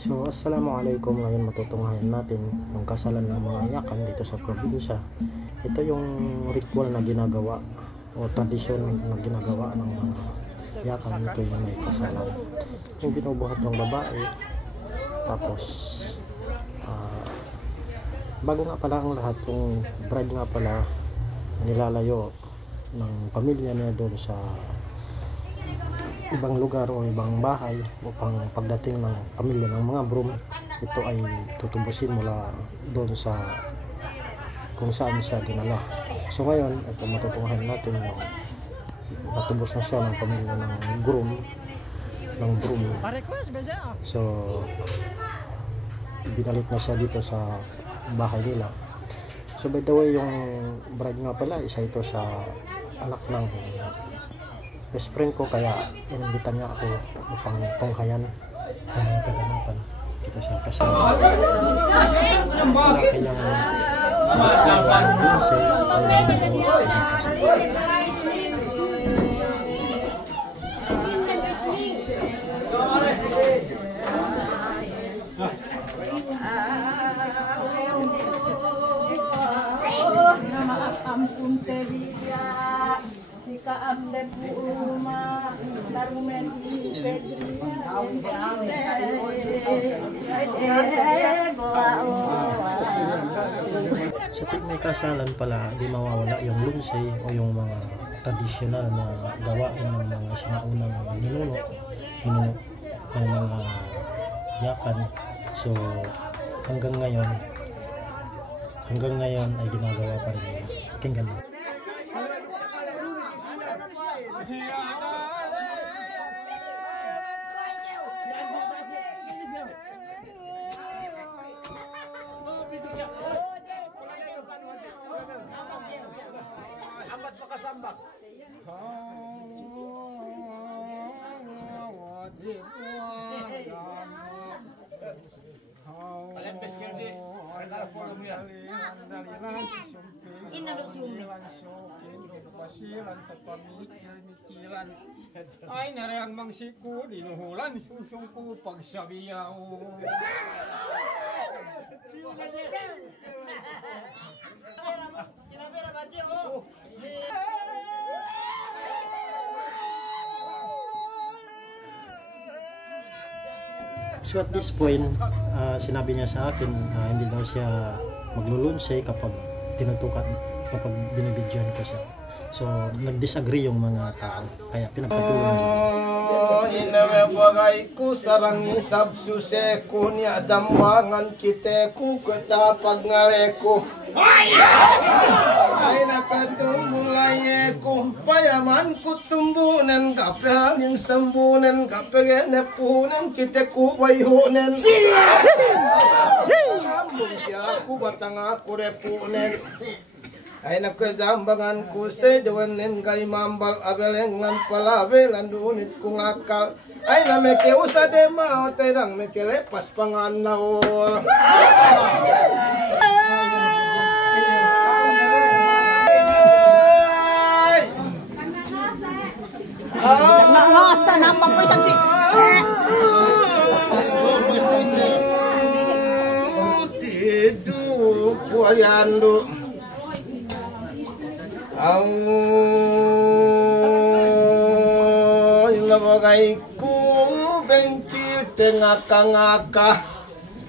So, assalamualaikum. Ngayon matutunghayan natin yung kasalan ng mga yakan dito sa probinsya. Ito yung ritual na ginagawa o tradisyon na ginagawa ng mga yakan tuwing may kasalan. Yung binubuhat ng babae, tapos bago nga pala ang lahat, yung bride nga pala nilalayo ng pamilya niya doon sa ibang lugar o ibang bahay upang pagdating ng pamilya ng mga broom, ito ay tutubusin mula doon sa kung saan siya dinala. So ngayon, ito matutunghayan natin yung natubos na siya ng pamilya ng broom. So binalik na siya dito sa bahay nila. So by the way, yung bride nga pala, isa ito sa anak ng best friend ko, kaya inimbitan niya ako upang tunghayan ang kaganapan dito sa kasama. Kanyang sa tuwing may kasalan pala, di mawawala yung lunsay o yung mga tradisyonal na gawain ng mga sinaunang ninuno ng mga yakan. So hanggang ngayon ay ginagawa pa rin nila. Pakinggan mo. Ay narayang mangsiku dinuhulan susungku pagsabiyaw. So at this point, sinabi niya sa akin, hindi daw siya maglulunsay kapag binibidyohan ko siya. So nag-disagree yung mga tao, kaya pinagpatuloy niya. Inawe bagay ku sarang isab suse ku ni adamwangan kite ku ketapag ngaleku. Ay nakatumbulay ku payaman ku tumbunan kape hangin sembunan kape genepunan kite ku wayhunen. Ambung siya ku batang aku repunen. Ay nakajambangan ku se dewanen kay mambal abelengan palawe landunit kung akal. Ay na meke usade mao terang meke lepas panganaw. Ngasa napa po isang si tidu pualiando. Ang labagay ko bengkil tengaka-ngaka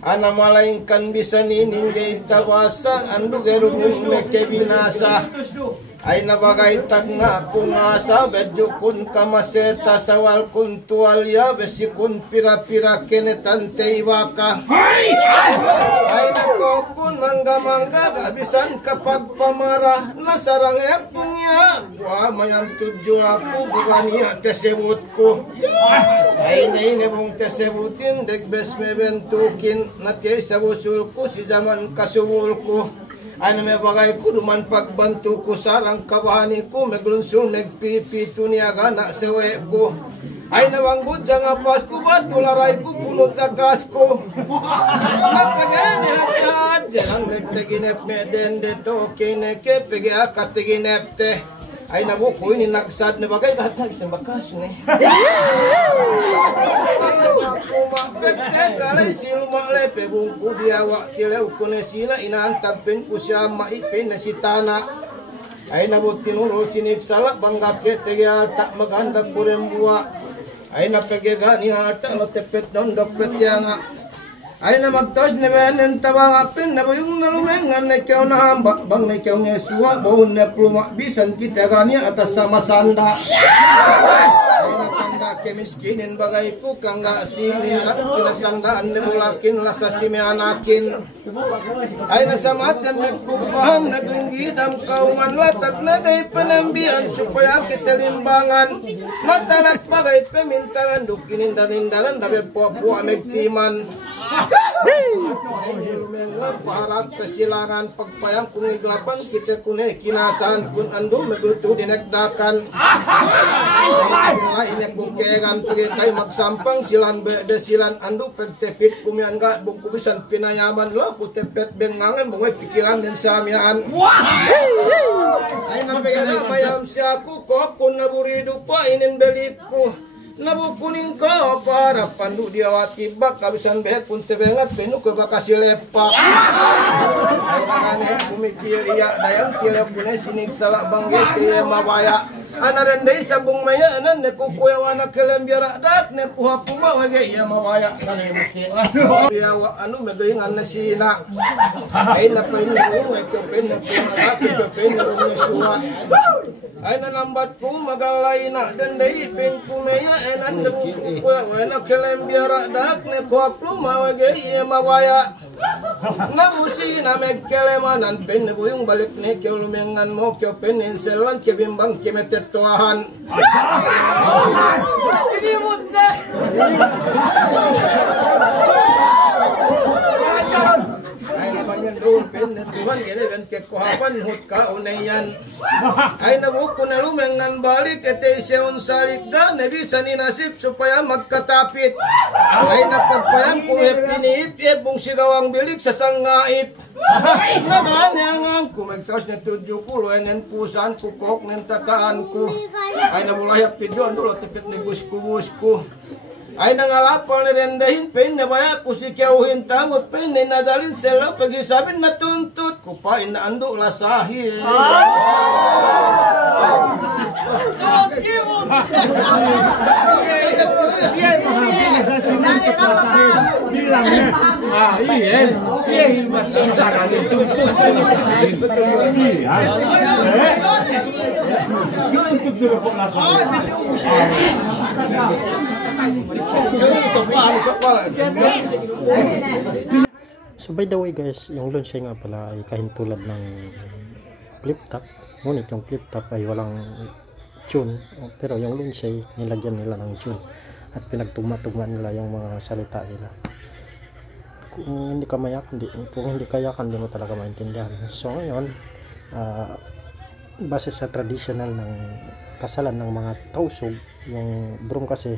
ana malaingkan bisa niningay tabasa andu gerubung meke binasa ay nabagay tagna kung asa bedjukun kamaseta sawal kun tualya besikun pira-pira kenetante ibaka ay nakokun mangga-mangga gabisan kapag pamarah nasarang epunya gua mayan tuju aku bukan niya tesebut ko ay nainebong tesebutin degbes mebentukin natiyay sa busulku si zaman kasubulku. Ano may bagay ko duman pagbantu ko sarang kabahani ko meglunsong nagpipito niya gana sewe ko. Ay nawanggod sa nga pas ko ba tularay ko puno tagas ko. Napagani hatad janang nagtaginep me den de to kineke pigi akatiginep te. ay nabukoy ni nagsad na bagay lahat na isang bakas ni. Kumapektek kalay silumale pebungku diawa tilew kunesina inaantag pen ko siya maipin na si Tana. Ay nabot tinuro siniksala banggake tegya tak maganda kurembua. Ay napegega ni hata lo tepet don dopet yang ay na magtos ni benen tabang apin na yung nalumengan na ikaw na hambak bang na ikaw nga suwa bawon na plumakbisan kita gani atas sama sanda. Ay natanda kemiskinin bagay ko kang ga sinin na pinasandaan ni bulakin lasa si anakin. Ay nasamatan nagkumpahan naglinggidam kauman latag na day panambian supaya kita limbangan. Matanak bagay pemintangan dukinin danindaran dabe po megtiman. Lumengan paharap kesilangan pagpayang kung iglapan kita kune kinasan kun ando magluto dinagdakan. Lain kung kegan pergi kay magsampang silan bede silan ando pagtepit kumian ga bungkubisan pinayaman lo kutepet bengangan bungoy pikiran den samian. Ay napegana mayam siya ko kun naburido pa inin belitku. Nabukuning ko para pandu diawati bak kabisan behek pun tebengat penu ke bakasi lepak. Ay nangane kumikir iya dayang tila punay sinig salak bangge kaya mabaya. Ana renday sabung maya anan ne kukuyawana kelembiara dak ne kuhapuma wage iya mabaya kali mesti. Biawa anu megoyang na sina. Ay napain mo ay kopen na pinsa kopen na suwa. Ay nalambat ko magalay na denday pin kumeya enan nebuku wena kelembiara dak ne kuhaplu mawage iya mabaya. Nabusi na megkelemanan pen nebuyung balik ne keulumengan mo kyo pen enselan kebimbang kemetetuahan. Ini muda. Ay nabanyan doon pen netuhan kene ben kekuhapan hut ka unayan. Ay nabuko na lumengan balik ete seon salikga ne bisa ni nasib supaya magkatapit. Ay napagpayam kung hepinip bung sigawang bilik sa sangait. Naganyangan ko magtaos na 70 enen pusan kukok nen takaan ko. Ay namulahap tidyon dulo tipit ni busku. Ay nangalapal ni rendahin pen na baya ko si kiauhin tamot pen ni nadalin sela pagi sabin natuntut ko pa inaando lasahi. So by the way guys, yung Lunsay nga pala ay kahintulad ng flip top. Ngunit yung flip top ay walang tune, pero yung Lunsay nilagyan nila ng tune at pinagtugma-tugma nila yung mga salita nila. Kung hindi ka mayakan, kung hindi kayakan, di mo talaga maintindihan. So ngayon, base sa traditional ng kasalan ng mga tausog, yung broom kasi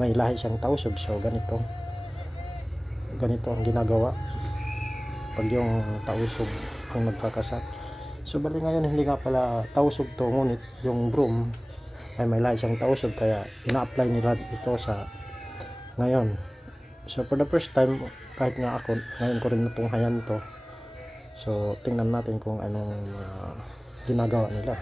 may lahi siyang tausog. So ganito ang ginagawa pag yung tausog ang nagkakasal. So bali ngayon hindi nga pala tausog to, ngunit yung broom ay may lahi siyang tausog, kaya ina-apply nila ito sa ngayon. So for the first time, kahit nga ako ngayon ko rin natunghayan to. So tingnan natin kung anong ginagawa nila.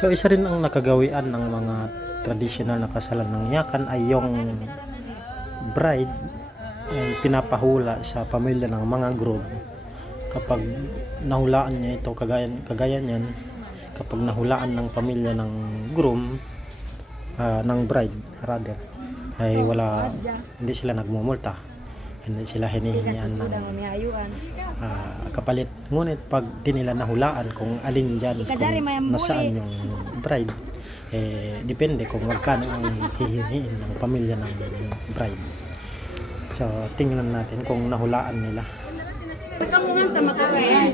So isa rin ang nakagawian ng mga traditional na kasalan ng yakan ay yung bride ay pinapahula sa pamilya ng mga groom. Kapag nahulaan niya ito, kagaya niyan, kapag nahulaan ng pamilya ng groom, ng bride rather, ay hindi sila nagmumulta, hindi sila hinihingian ng Ayuan. kapalit. Ngunit pag di nila nahulaan kung alin dyan, Ikadari, kung mayambuli. nasaan yung bride, depende kung magkano ang hihingiin ng pamilya ng bride. So tingnan natin kung nahulaan nila. Kamungan ta mataway.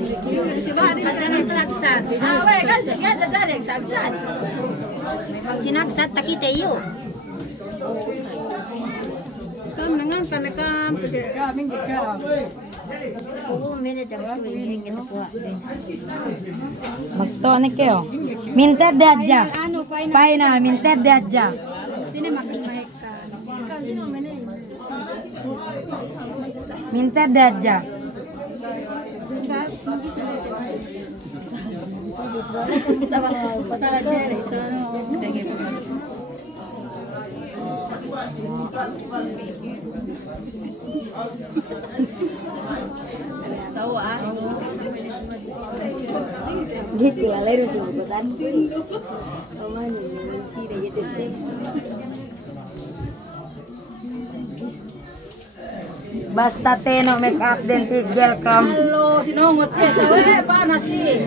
Ba't nagsagsan? Wala kasi nagsagsan. Pag sinagsat takite iyo. Kam nangan talakam pagka kaming ka. Oo, minute ang tuwing ito po. Magtonik kayo. Minted dadja. Final, minted dadja. Sino magmahik ka? Minted dadja. Pasara dere, tahu ah. Gitu lah, lalu sebutan. Aman, sih deh gitu sih. Basta teno make up din tigel kam. Halo, sinungot siya. Sawe, panas si.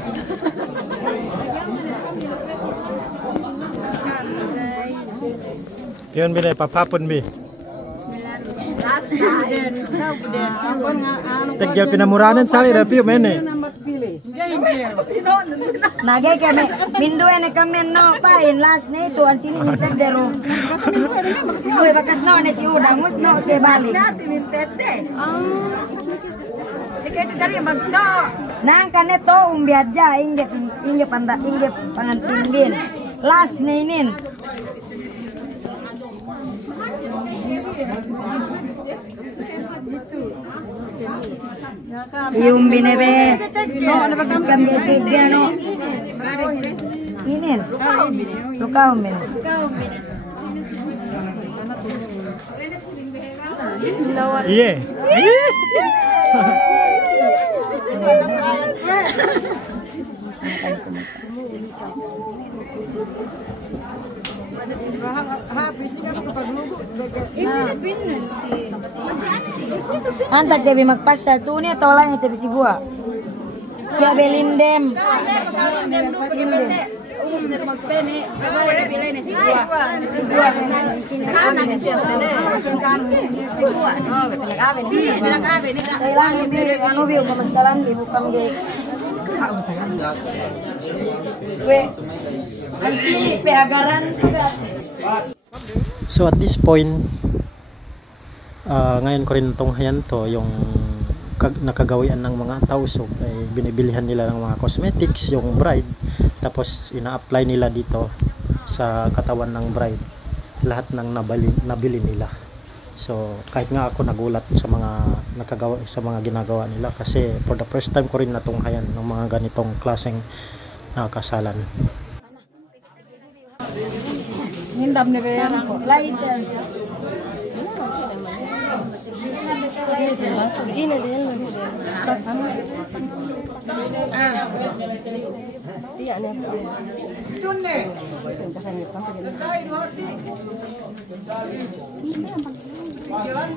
Yun binay papapon bi. Tegjal pinamuranan sali review mene. Nagay kami minduan na kami no pain last na ito ang sini minted dero. Uy bakas no na si udang mus no si balik. Dikit dari magto. Nang kaneto umbiadja inge pangantingin. Last na inin. Yung binebe. No, ano ba kami tigyan no? Inin. Lukaw men. Iye. Antag debi magpasal tu ni atau lang ito bisigua. Ya belindem. So at this point, ngayon ko rin tunghayan to yung nakagawian ng mga tausog ay binibilihan nila ng mga cosmetics yung bride, tapos ina-apply nila dito sa katawan ng bride lahat ng nabili nila. So kahit nga ako nagulat sa mga ginagawa nila kasi for the first time ko rin natunghayan ng mga ganitong klaseng kasalan. Hindam na kaya ako. Light. Begini din. Iya na. Tunne. Dai hati. Jalan.